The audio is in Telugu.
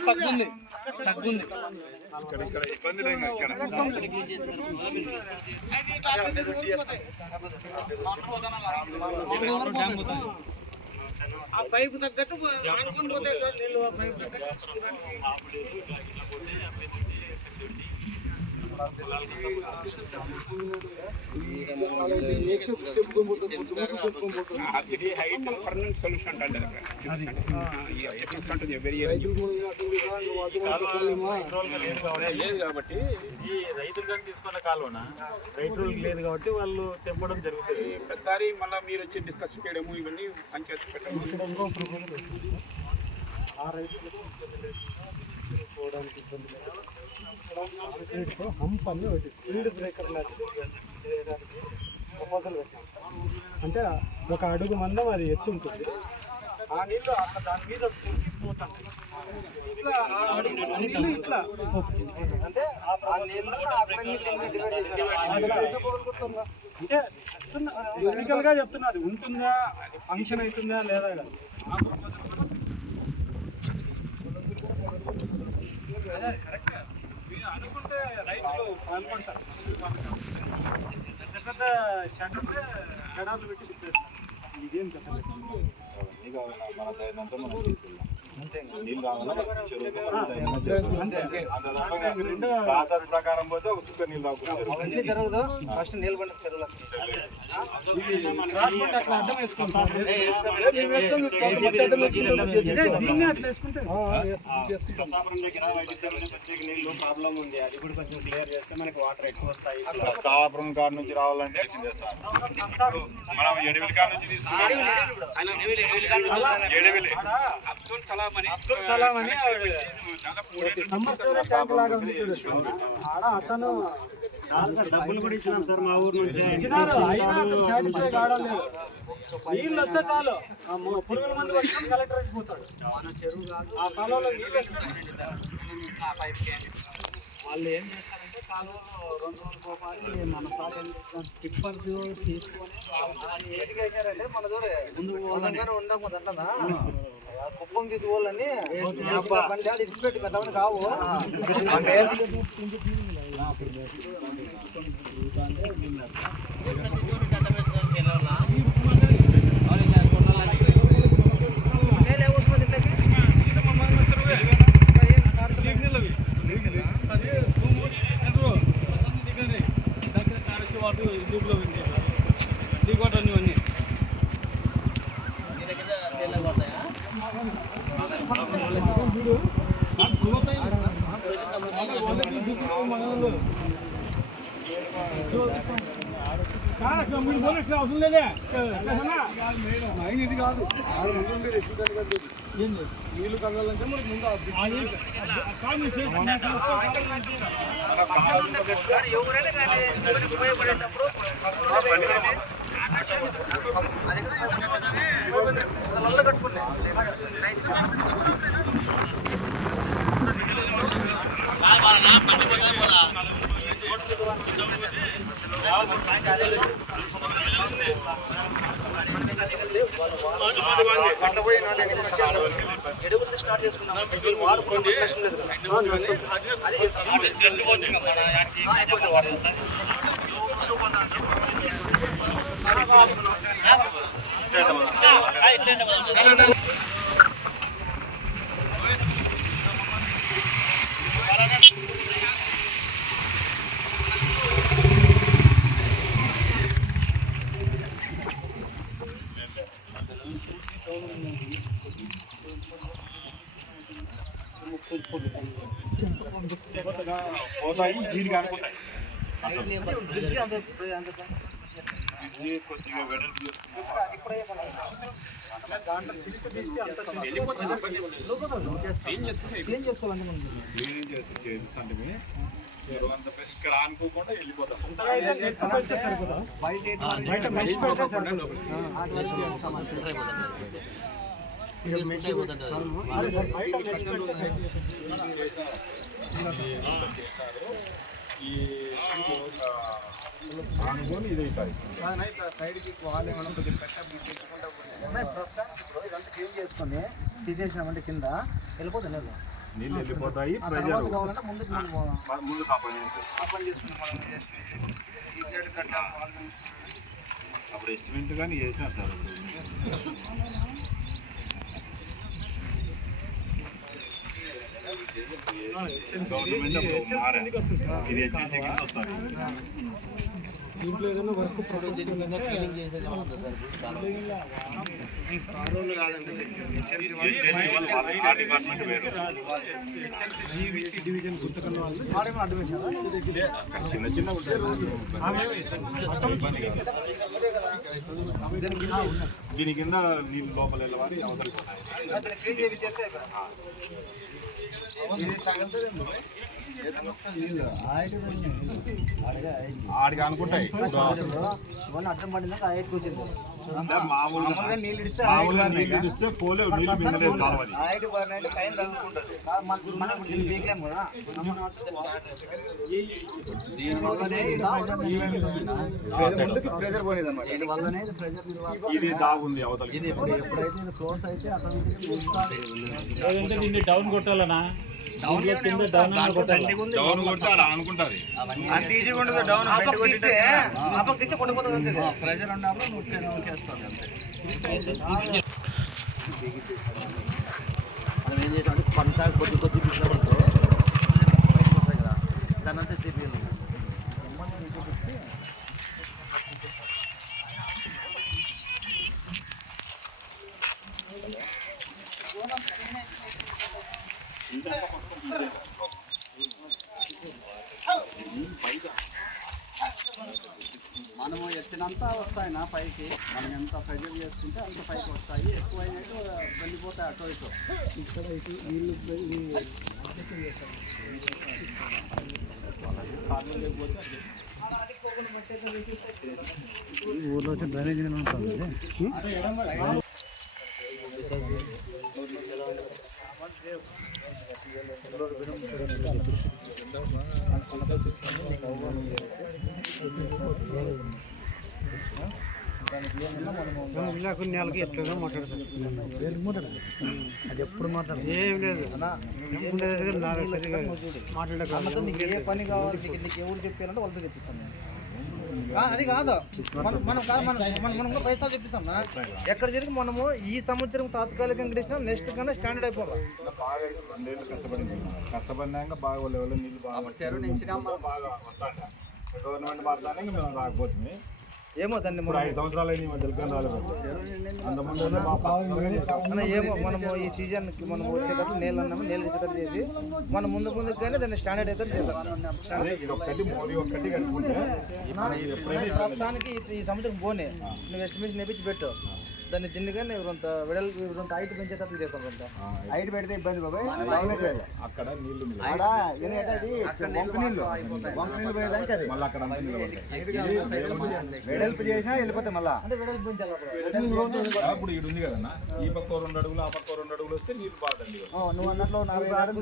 తగ్గుంది. తగ్గుంది. ఆ పైపు తగ్గట్టు అనుకుని పోతే సార్ నీళ్ళు ఆ పైపు తగ్గట్టు సొల్యూషన్ అంటే వెరీ లేదు. కాబట్టి ఈ రైతులు కానీ తీసుకున్న కాలువన రైతులకు లేదు. కాబట్టి వాళ్ళు తెంపడం జరుగుతుంది ప్రతిసారి మళ్ళీ మీరు వచ్చి డిస్కస్ చేయడము ఇవన్నీ పంచాయతీ పెట్టడం హంప్ అని ఒకటి స్పీడ్ బ్రేకర్ లాంటిది చేయడానికి ప్రపోజల్ పెట్టాం అంటే ఒక అడుగు మందం అది ఎత్తు ఉంటుంది. ఆ నీళ్ళు అక్కడ దాని మీద పోతుంటాయి ఇట్లా ఆ నీళ్ళు ఇట్లా అంటే ఆ నీళ్ళు అంటే టెక్నికల్గా చెప్తున్నారు. ఉంటుందా? ఫంక్షన్ అవుతుందా? లేదా? కదా కరెక్ట్. అనుకుంటే రైతులు పాల్గొంటారు పెద్ద పెద్ద షెడ్ ఉంటే పెట్టి ఇదేం కదా మన దైనంతా మనం తీసుకెళ్దాం ప్రాసెస్ ప్రకారం పోతే ఒక చుక్క నీళ్ళు రాకుండా జరగదు ఫస్ట్ నీళ్ళు దగ్గర నీళ్ళు ప్రాబ్లం ఉంది అది కూడా కొంచెం క్లియర్ చేస్తే మనకి వాటర్ ఎక్కువ వస్తాయి సాపురం కాడ నుంచి రావాలంటే సార్ మనం ఎడవిలి కాడ నుంచి తీసుకున్నాం ఎడవిలి అబ్దుల్ సలాం అని సమ్మర్ స్టోరేజ్ ట్యాంక్ లాగా ఉంది చూడు. ఆడ అతను డబ్బులు కూడా ఇచ్చినాం సార్ మా ఊరు నుంచి. ఇచ్చినారు. అయినా అతను సాటిస్ఫై కావడం నీళ్ళు వస్తే చాలు. ఆ ము- పురుగుల మందు వచ్చి కలెక్టర్ అయిపోతాడు ఆ కాలంలో నీళ్ళు వాళ్ళు ఏం చేస్తారంటే కాలువలో రెండు రోజులు పోవాలి మన పాట టిప్పర్ తీసుకొని ఏటికి వేసారంటే మన దూరే ముందు పోలంగానే ఉండం అట్లనా కుప్పం తీసుకోవాలని బండి ఆడ ఇడిచిపెట్టి పెద్దవని ఎవరైనా కానీ ఉపయోగపడేటప్పుడు కానీ స్టార్ట్ చేసుకున్నాం వాడుకుంటే కష్టం లేదు కదా అది ఆ, ఎక్కువ వాడు. పోతాయి దీనికి అనుకుంటాయి కొద్దిగా వెడల్పు ఇక్కడ అనుకోకుండా వెళ్ళిపోతాం అనుకోని ఇది అవుతుంది ఉన్నాయి ప్రస్తుతానికి ఇప్పుడు ఇదంతా క్లీన్ చేసుకొని తీసేసినామంటే కింద వెళ్ళిపోతుంది లేదు నీళ్ళు వెళ్ళిపోతాయి ప్రెజర్. ముందు అప్పుడు ఎస్టిమేట్ కానీ చేసినారు సార్ అప్పుడు మారారు. ఇది హెచ్ఎంసీ కింద వస్తుంది దీంట్లో ఏదైనా వర్క్ క్లీనింగ్ చేసేది ఏమన్నా సార్ పెట్టావా? అక్కడ చిన్న చిన్న. దీని కింద నీళ్ళు లోపల వెళ్ళవాలి అవతలికి ఆడికి అనుకుంటాయి. వచ్చింది మామూలుగా నీళ్ళు ఇస్తే మామూలుగా నీళ్ళు ఇస్తే పోలేవు నీళ్ళు కావాలి పడినట్టు పైన మన- ఇప్పుడు కదా ప్రెజర్ అన్నమాట దీనివల్లనే ఇది ప్రెజర్ ఇది దాగుంది అవతలికి ఇది ఇప్పుడు ఎప్పుడైతే ఇది క్లోజ్ అయితే డౌన్ కొట్టాలనా? డౌన్ అన్న కొట్టాలా డౌన్ కొడితే అలా అనుకుంటుంది అంత ఈజీగా ఉండదు డౌన్ తీస్తే అప్పకి తీస్తే కొట్టుకుపోతుంది అంతే. ప్రెజర్ ఉన్నప్పుడు నువ్వు చేస్తావు అంతే. మనం ఏం చేసామంటే కొనసాగి కొద్ది కొద్ది తీసుకురావచ్చు కదా దాని అంతా తెలియదు మనము ఎత్తినంత వస్తాయి నా పైకి. మనం ఎంత ప్రెజర్ చేసుకుంటే అంత పైకి వస్తాయి. ఎక్కువ అయినట్టు వెళ్ళిపోతాయి అటో ఇటో. ఇక్కడ ఇటు వీళ్ళు ఈ ఊర్లో వచ్చి డ్రైనేజ్ ఉంటుంది ఇలా కొన్ని ఎట్లా అది ఎప్పుడు మాట్లాడదు ఏం లేదు. మాట్లాడక ఏ పని కావాలి నీకు ఎవరు చెప్పారంటే వాళ్ళతో చెప్పిస్తాను కా- అది కాదు మనం మనం కాదు మనం మనం మనం కూడా పైసలు చెప్పిస్తాం ఎక్కడ జరిగి మనము ఈ సంవత్సరం తాత్కాలికంగా గడిచినా నెక్స్ట్ కన్నా స్టాండర్డ్ అయిపోవాలి బాగా కష్టపడింది కష్టపడినాక బాగా లెవెల్ నీళ్ళు బాగా బాగా గవర్నమెంట్ మాట్లాడే మేము రాకపోతుంది ఏమో దాన్ని ఐదు సంవత్సరాలు అయింది మన తెలుగు రాలేదు అంతకుముందు ఏమో మనము ఈ సీజన్కి మనం వచ్చేటట్లు నీళ్ళు అన్నాము నీళ్ళు ఇచ్చేటట్టు చేసి మనం ముందు ముందుకు కానీ దాన్ని స్టాండర్డ్ అయితే కట్టుకుంటే ప్రస్తుతానికి ఈ- ఈ సంవత్సరం పోనీ. నువ్వు ఎస్టిమేషన్ నేపించి పెట్టు. దాన్ని తిండి కానీ కొంత వెడల్ కొంత హైట్ పెంచేటట్లు చేస్తాం కొంత హైట్. పెడితే ఇబ్బంది బాబాయ్. అక్కడ నీళ్ళు అక్కడ నీళ్ళు నీళ్ళు మళ్ళీ అక్కడ అంతా నిలబడతాయి వెడల్పు చేసినా వెళ్ళిపోతాయి మళ్ళీ. అంటే వెడల్పు పెంచాలి ఇప్పుడు ఇది ఉంది కదన్నా? ఈ పక్క రెండు అడుగులు ఆ పక్క రెండు అడుగులు వస్తే నీళ్ళు బాగా. నువ్వు అన్నట్లు నాలుగు